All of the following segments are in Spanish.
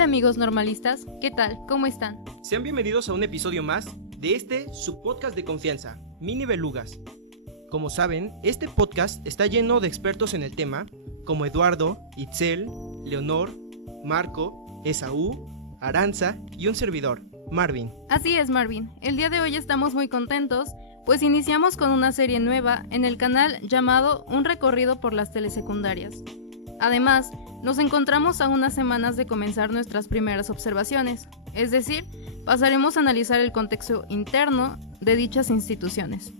Hola amigos normalistas, ¿qué tal? ¿Cómo están? Sean bienvenidos a un episodio más de su podcast de confianza, Mini Belugas. Como saben, este podcast está lleno de expertos en el tema, como Eduardo, Itzel, Leonor, Marco, Esaú, Aranza y un servidor, Marvin. Así es, Marvin. El día de hoy estamos muy contentos, pues iniciamos con una serie nueva en el canal llamado Un recorrido por las telesecundarias. Además, nos encontramos a unas semanas de comenzar nuestras primeras observaciones, es decir, pasaremos a analizar el contexto interno de dichas instituciones.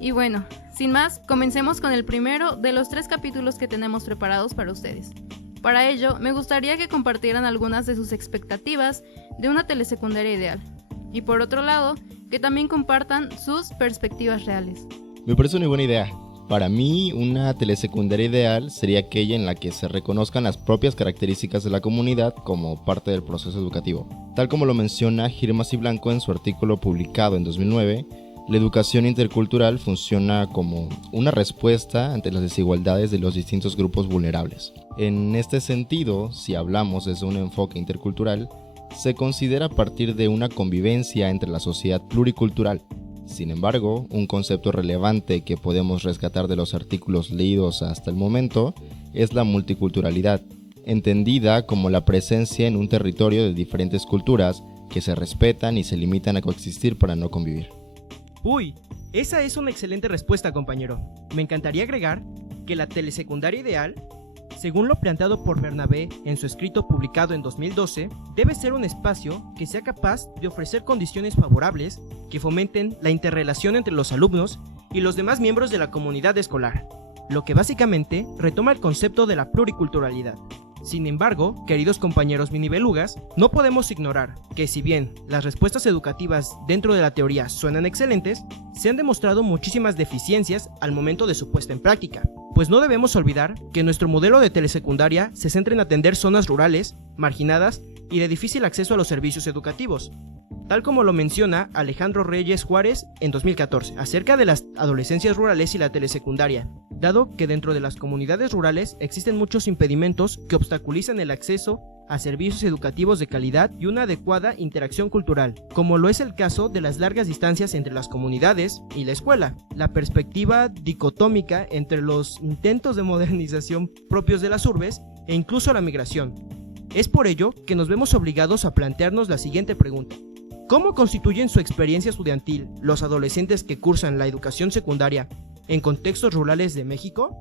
Y bueno, sin más, comencemos con el primero de los 3 capítulos que tenemos preparados para ustedes. Para ello, me gustaría que compartieran algunas de sus expectativas de una telesecundaria ideal. Y por otro lado, que también compartan sus perspectivas reales. Me parece una buena idea. Para mí, una telesecundaria ideal sería aquella en la que se reconozcan las propias características de la comunidad como parte del proceso educativo. Tal como lo menciona Girmas y Blanco en su artículo publicado en 2009, la educación intercultural funciona como una respuesta ante las desigualdades de los distintos grupos vulnerables. En este sentido, si hablamos desde un enfoque intercultural, se considera a partir de una convivencia entre la sociedad pluricultural. Sin embargo, un concepto relevante que podemos rescatar de los artículos leídos hasta el momento es la multiculturalidad, entendida como la presencia en un territorio de diferentes culturas que se respetan y se limitan a coexistir para no convivir. Uy, esa es una excelente respuesta, compañero. Me encantaría agregar que la telesecundaria ideal, según lo planteado por Bernabé en su escrito publicado en 2012, debe ser un espacio que sea capaz de ofrecer condiciones favorables que fomenten la interrelación entre los alumnos y los demás miembros de la comunidad escolar, lo que básicamente retoma el concepto de la pluriculturalidad. Sin embargo, queridos compañeros minibelugas, no podemos ignorar que si bien las respuestas educativas dentro de la teoría suenan excelentes, se han demostrado muchísimas deficiencias al momento de su puesta en práctica. Pues no debemos olvidar que nuestro modelo de telesecundaria se centra en atender zonas rurales, marginadas y de difícil acceso a los servicios educativos, tal como lo menciona Alejandro Reyes Juárez en 2014, acerca de las adolescencias rurales y la telesecundaria, dado que dentro de las comunidades rurales existen muchos impedimentos que obstaculizan el acceso a servicios educativos de calidad y una adecuada interacción cultural, como lo es el caso de las largas distancias entre las comunidades y la escuela, la perspectiva dicotómica entre los intentos de modernización propios de las urbes e incluso la migración. Es por ello que nos vemos obligados a plantearnos la siguiente pregunta: ¿cómo constituyen su experiencia estudiantil los adolescentes que cursan la educación secundaria en contextos rurales de México?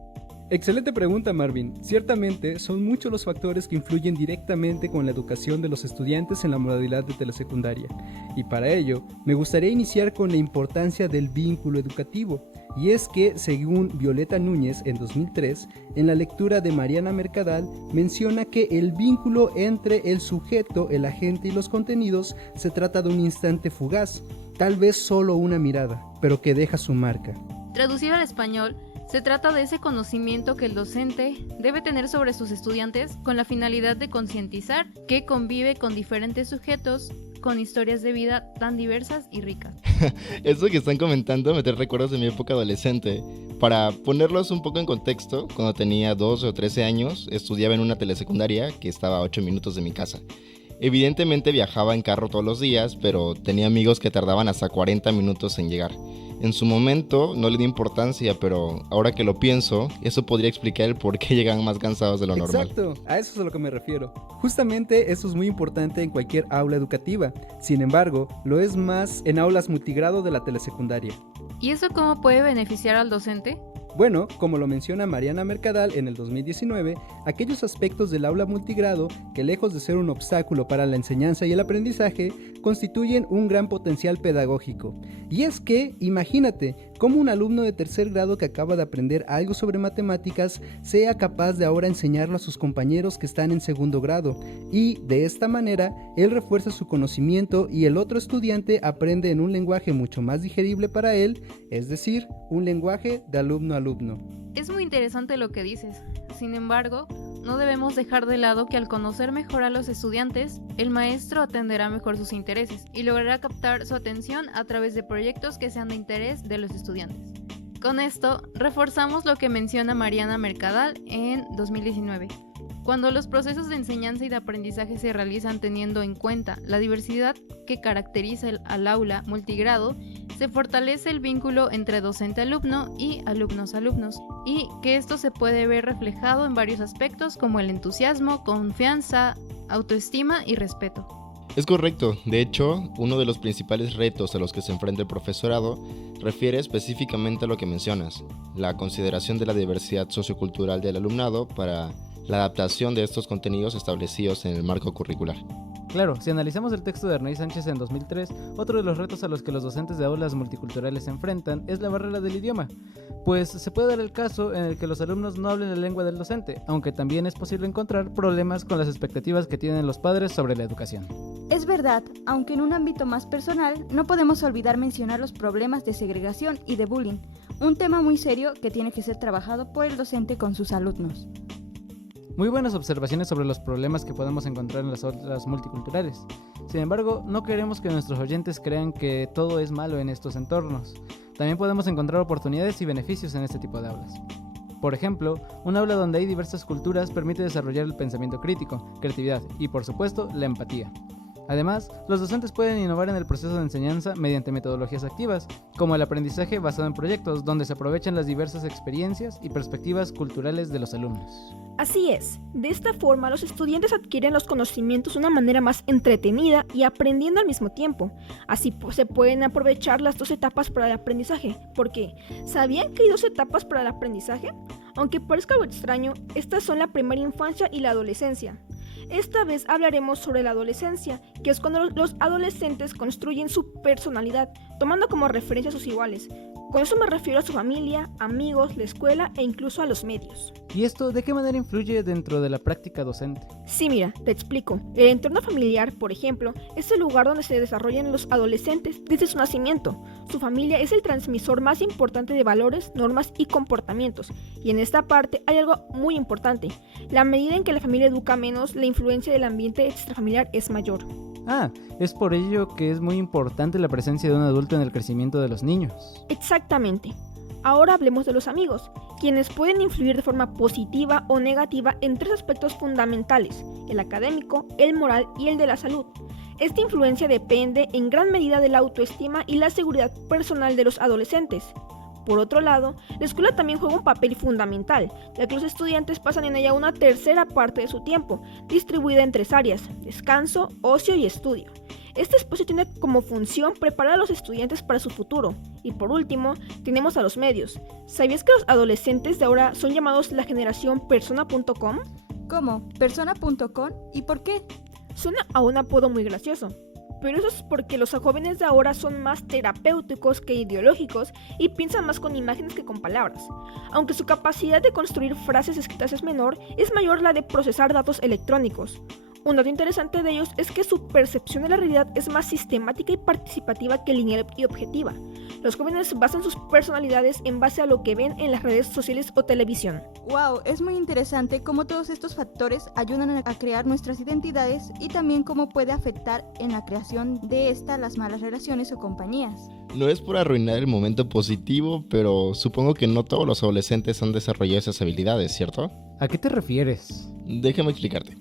Excelente pregunta, Marvin. Ciertamente son muchos los factores que influyen directamente con la educación de los estudiantes en la modalidad de telesecundaria. Y para ello, me gustaría iniciar con la importancia del vínculo educativo. Y es que, según Violeta Núñez en 2003, en la lectura de Mariana Mercadal, menciona que el vínculo entre el sujeto, el agente y los contenidos se trata de un instante fugaz, tal vez solo una mirada, pero que deja su marca. Traducido al español, se trata de ese conocimiento que el docente debe tener sobre sus estudiantes con la finalidad de concientizar que convive con diferentes sujetos con historias de vida tan diversas y ricas. Eso que están comentando me trae recuerdos de mi época adolescente. Para ponerlos un poco en contexto, cuando tenía 12 o 13 años, estudiaba en una telesecundaria que estaba a 8 minutos de mi casa. Evidentemente viajaba en carro todos los días, pero tenía amigos que tardaban hasta 40 minutos en llegar. En su momento no le di importancia, pero ahora que lo pienso, eso podría explicar el por qué llegan más cansados de lo normal. Exacto, a eso es a lo que me refiero. Justamente eso es muy importante en cualquier aula educativa. Sin embargo, lo es más en aulas multigrado de la telesecundaria. ¿Y eso cómo puede beneficiar al docente? Bueno, como lo menciona Mariana Mercadal en el 2019, aquellos aspectos del aula multigrado que lejos de ser un obstáculo para la enseñanza y el aprendizaje, constituyen un gran potencial pedagógico. Y es que, imagínate, cómo un alumno de tercer grado que acaba de aprender algo sobre matemáticas sea capaz de ahora enseñarlo a sus compañeros que están en segundo grado, y de esta manera, él refuerza su conocimiento y el otro estudiante aprende en un lenguaje mucho más digerible para él, es decir, un lenguaje de alumno a alumno. Es muy interesante lo que dices. Sin embargo, no debemos dejar de lado que al conocer mejor a los estudiantes, el maestro atenderá mejor sus intereses y logrará captar su atención a través de proyectos que sean de interés de los estudiantes. Con esto, reforzamos lo que menciona Mariana Mercadal en 2019. Cuando los procesos de enseñanza y de aprendizaje se realizan teniendo en cuenta la diversidad que caracteriza al aula multigrado, se fortalece el vínculo entre docente-alumno y alumnos-alumnos, y que esto se puede ver reflejado en varios aspectos como el entusiasmo, confianza, autoestima y respeto. Es correcto, de hecho, uno de los principales retos a los que se enfrenta el profesorado refiere específicamente a lo que mencionas, la consideración de la diversidad sociocultural del alumnado para la adaptación de estos contenidos establecidos en el marco curricular. Claro, si analizamos el texto de Arnaiz Sánchez en 2003, otro de los retos a los que los docentes de aulas multiculturales se enfrentan es la barrera del idioma, pues se puede dar el caso en el que los alumnos no hablen la lengua del docente, aunque también es posible encontrar problemas con las expectativas que tienen los padres sobre la educación. Es verdad, aunque en un ámbito más personal, no podemos olvidar mencionar los problemas de segregación y de bullying, un tema muy serio que tiene que ser trabajado por el docente con sus alumnos. Muy buenas observaciones sobre los problemas que podemos encontrar en las aulas multiculturales. Sin embargo, no queremos que nuestros oyentes crean que todo es malo en estos entornos. También podemos encontrar oportunidades y beneficios en este tipo de aulas. Por ejemplo, un aula donde hay diversas culturas permite desarrollar el pensamiento crítico, creatividad y, por supuesto, la empatía. Además, los docentes pueden innovar en el proceso de enseñanza mediante metodologías activas, como el aprendizaje basado en proyectos, donde se aprovechan las diversas experiencias y perspectivas culturales de los alumnos. Así es, de esta forma los estudiantes adquieren los conocimientos de una manera más entretenida y aprendiendo al mismo tiempo. Así se pueden aprovechar las dos etapas para el aprendizaje, porque ¿sabían que hay dos etapas para el aprendizaje? Aunque parezca algo extraño, estas son la primera infancia y la adolescencia. Esta vez hablaremos sobre la adolescencia, que es cuando los adolescentes construyen su personalidad, tomando como referencia a sus iguales. Con eso me refiero a su familia, amigos, la escuela e incluso a los medios. ¿Y esto de qué manera influye dentro de la práctica docente? Sí, mira, te explico. El entorno familiar, por ejemplo, es el lugar donde se desarrollan los adolescentes desde su nacimiento. Su familia es el transmisor más importante de valores, normas y comportamientos. Y en esta parte hay algo muy importante. La medida en que la familia educa menos, la influencia del ambiente extrafamiliar es mayor. Es por ello que es muy importante la presencia de un adulto en el crecimiento de los niños. Exactamente. Ahora hablemos de los amigos, quienes pueden influir de forma positiva o negativa en tres aspectos fundamentales: el académico, el moral y el de la salud. Esta influencia depende en gran medida de la autoestima y la seguridad personal de los adolescentes. Por otro lado, la escuela también juega un papel fundamental, ya que los estudiantes pasan en ella una tercera parte de su tiempo, distribuida en tres áreas: descanso, ocio y estudio. Este espacio tiene como función preparar a los estudiantes para su futuro. Y por último, tenemos a los medios. ¿Sabías que los adolescentes de ahora son llamados la generación persona.com? ¿Cómo? ¿Persona.com? ¿Y por qué? Suena a un apodo muy gracioso, pero eso es porque los jóvenes de ahora son más terapéuticos que ideológicos y piensan más con imágenes que con palabras. Aunque su capacidad de construir frases escritas es menor, es mayor la de procesar datos electrónicos. Un dato interesante de ellos es que su percepción de la realidad es más sistemática y participativa que lineal y objetiva. Los jóvenes basan sus personalidades en base a lo que ven en las redes sociales o televisión. ¡Wow! Es muy interesante cómo todos estos factores ayudan a crear nuestras identidades y también cómo puede afectar en la creación de las malas relaciones o compañías. No es por arruinar el momento positivo, pero supongo que no todos los adolescentes han desarrollado esas habilidades, ¿cierto? ¿A qué te refieres? Déjame explicarte.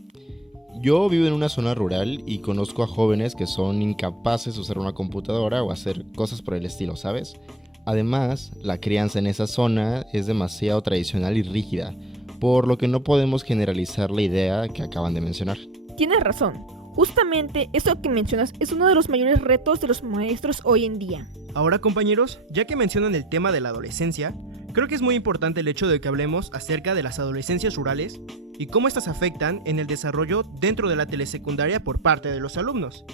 Yo vivo en una zona rural y conozco a jóvenes que son incapaces de usar una computadora o hacer cosas por el estilo, ¿sabes? Además, la crianza en esa zona es demasiado tradicional y rígida, por lo que no podemos generalizar la idea que acaban de mencionar. Tienes razón. Justamente eso que mencionas es uno de los mayores retos de los maestros hoy en día. Ahora, compañeros, ya que mencionan el tema de la adolescencia, creo que es muy importante el hecho de que hablemos acerca de las adolescencias rurales y cómo estas afectan en el desarrollo dentro de la telesecundaria por parte de los alumnos.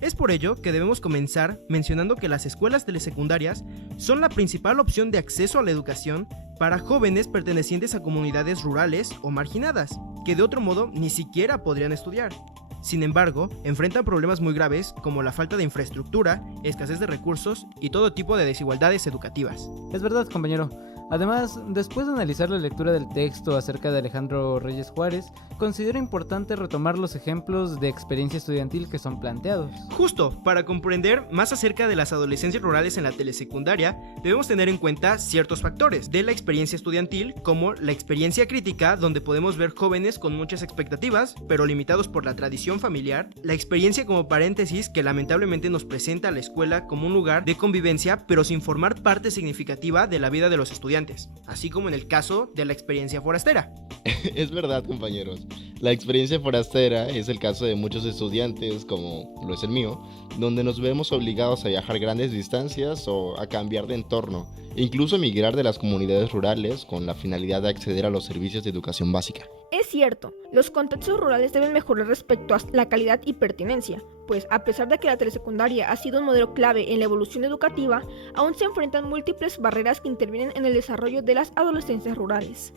Es por ello que debemos comenzar mencionando que las escuelas telesecundarias son la principal opción de acceso a la educación para jóvenes pertenecientes a comunidades rurales o marginadas, que de otro modo ni siquiera podrían estudiar. Sin embargo, enfrentan problemas muy graves como la falta de infraestructura, escasez de recursos y todo tipo de desigualdades educativas. Es verdad, compañero. Además, después de analizar la lectura del texto acerca de Alejandro Reyes Juárez, considero importante retomar los ejemplos de experiencia estudiantil que son planteados. Justo, para comprender más acerca de las adolescencias rurales en la telesecundaria, debemos tener en cuenta ciertos factores de la experiencia estudiantil, como la experiencia crítica, donde podemos ver jóvenes con muchas expectativas, pero limitados por la tradición familiar, la experiencia como paréntesis, que lamentablemente nos presenta a la escuela como un lugar de convivencia, pero sin formar parte significativa de la vida de los estudiantes, así como en el caso de la experiencia forastera. Es verdad, compañeros. La experiencia forastera es el caso de muchos estudiantes, como lo es el mío, donde nos vemos obligados a viajar grandes distancias o a cambiar de entorno, e incluso emigrar de las comunidades rurales con la finalidad de acceder a los servicios de educación básica. Es cierto, los contextos rurales deben mejorar respecto a la calidad y pertinencia, pues a pesar de que la telesecundaria ha sido un modelo clave en la evolución educativa, aún se enfrentan múltiples barreras que intervienen en el desarrollo de las adolescencias rurales.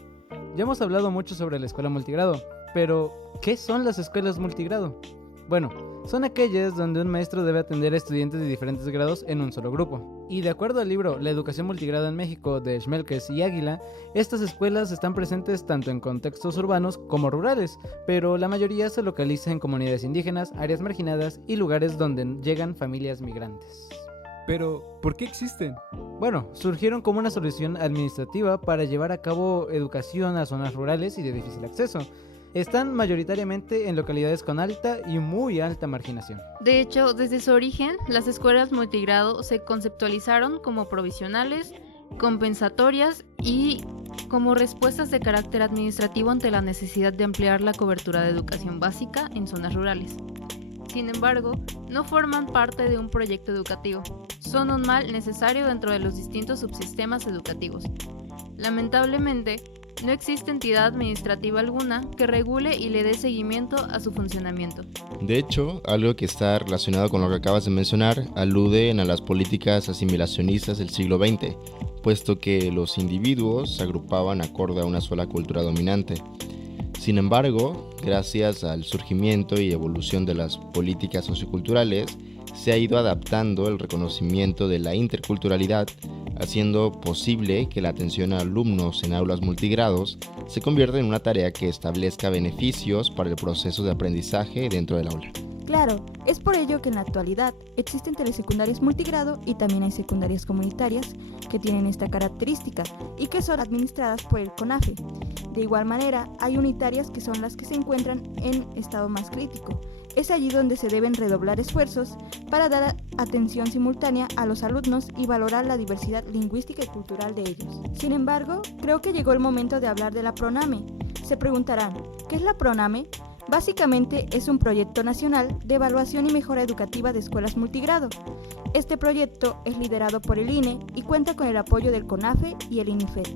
Ya hemos hablado mucho sobre la escuela multigrado, pero ¿qué son las escuelas multigrado? Bueno, son aquellas donde un maestro debe atender a estudiantes de diferentes grados en un solo grupo. Y de acuerdo al libro La educación multigrado en México de Schmelkes y Águila, estas escuelas están presentes tanto en contextos urbanos como rurales, pero la mayoría se localiza en comunidades indígenas, áreas marginadas y lugares donde llegan familias migrantes. Pero, ¿por qué existen? Bueno, surgieron como una solución administrativa para llevar a cabo educación a zonas rurales y de difícil acceso. Están mayoritariamente en localidades con alta y muy alta marginación. De hecho, desde su origen, las escuelas multigrado se conceptualizaron como provisionales, compensatorias y como respuestas de carácter administrativo ante la necesidad de ampliar la cobertura de educación básica en zonas rurales. Sin embargo, no forman parte de un proyecto educativo. Son un mal necesario dentro de los distintos subsistemas educativos. Lamentablemente, no existe entidad administrativa alguna que regule y le dé seguimiento a su funcionamiento. De hecho, algo que está relacionado con lo que acabas de mencionar aluden a las políticas asimilacionistas del siglo XX, puesto que los individuos se agrupaban acorde a una sola cultura dominante. Sin embargo, gracias al surgimiento y evolución de las políticas socioculturales, se ha ido adaptando el reconocimiento de la interculturalidad, haciendo posible que la atención a alumnos en aulas multigrados se convierta en una tarea que establezca beneficios para el proceso de aprendizaje dentro del aula. Claro, es por ello que en la actualidad existen telesecundarias multigrado y también hay secundarias comunitarias que tienen esta característica y que son administradas por el CONAFE. De igual manera, hay unitarias que son las que se encuentran en estado más crítico. Es allí donde se deben redoblar esfuerzos para dar atención simultánea a los alumnos y valorar la diversidad lingüística y cultural de ellos. Sin embargo, creo que llegó el momento de hablar de la PRONAME. Se preguntarán, ¿qué es la PRONAME? Básicamente es un proyecto nacional de evaluación y mejora educativa de escuelas multigrado. Este proyecto es liderado por el INE y cuenta con el apoyo del CONAFE y el INIFED.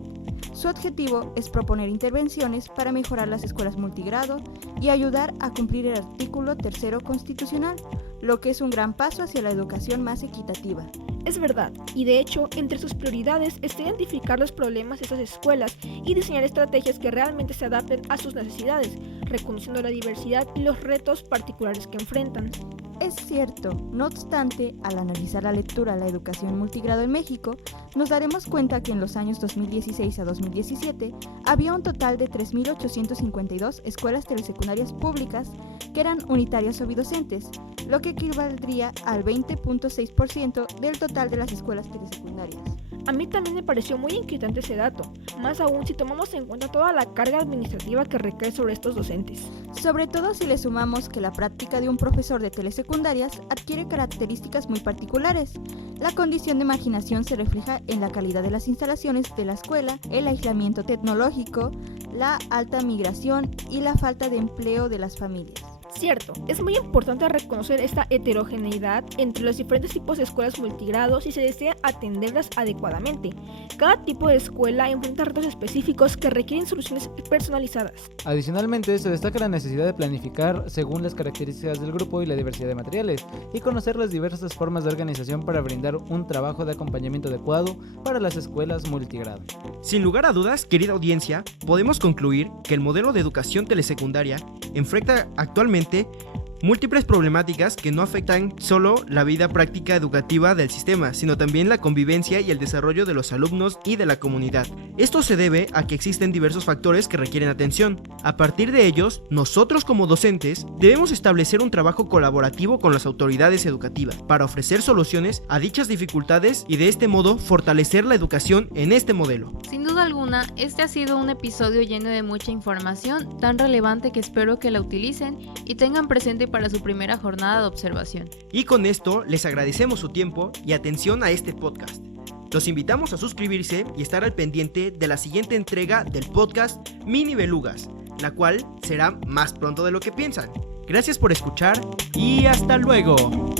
Su objetivo es proponer intervenciones para mejorar las escuelas multigrado y ayudar a cumplir el artículo 3º constitucional, lo que es un gran paso hacia la educación más equitativa. Es verdad, y de hecho, entre sus prioridades está identificar los problemas de esas escuelas y diseñar estrategias que realmente se adapten a sus necesidades, reconociendo la diversidad y los retos particulares que enfrentan. Es cierto, no obstante, al analizar la lectura de la educación multigrado en México, nos daremos cuenta que en los años 2016 a 2017 había un total de 3.852 escuelas telesecundarias públicas que eran unitarias o bidocentes, lo que equivaldría al 20.6% del total de las escuelas telesecundarias. A mí también me pareció muy inquietante ese dato, más aún si tomamos en cuenta toda la carga administrativa que recae sobre estos docentes. Sobre todo si le sumamos que la práctica de un profesor de telesecundarias adquiere características muy particulares. La condición de marginación se refleja en la calidad de las instalaciones de la escuela, el aislamiento tecnológico, la alta migración y la falta de empleo de las familias. Cierto, es muy importante reconocer esta heterogeneidad entre los diferentes tipos de escuelas multigrado si se desea atenderlas adecuadamente. Cada tipo de escuela enfrenta retos específicos que requieren soluciones personalizadas. Adicionalmente, se destaca la necesidad de planificar según las características del grupo y la diversidad de materiales, y conocer las diversas formas de organización para brindar un trabajo de acompañamiento adecuado para las escuelas multigrado. Sin lugar a dudas, querida audiencia, podemos concluir que el modelo de educación telesecundaria enfrenta actualmente Múltiples problemáticas que no afectan solo la vida práctica educativa del sistema, sino también la convivencia y el desarrollo de los alumnos y de la comunidad. Esto se debe a que existen diversos factores que requieren atención. A partir de ellos, nosotros como docentes debemos establecer un trabajo colaborativo con las autoridades educativas para ofrecer soluciones a dichas dificultades y de este modo fortalecer la educación en este modelo. Sin duda alguna, este ha sido un episodio lleno de mucha información tan relevante que espero que la utilicen y tengan presente para su primera jornada de observación. Y con esto les agradecemos su tiempo y atención a este podcast. Los invitamos a suscribirse y estar al pendiente de la siguiente entrega del podcast Mini Belugas, la cual será más pronto de lo que piensan. Gracias por escuchar y hasta luego.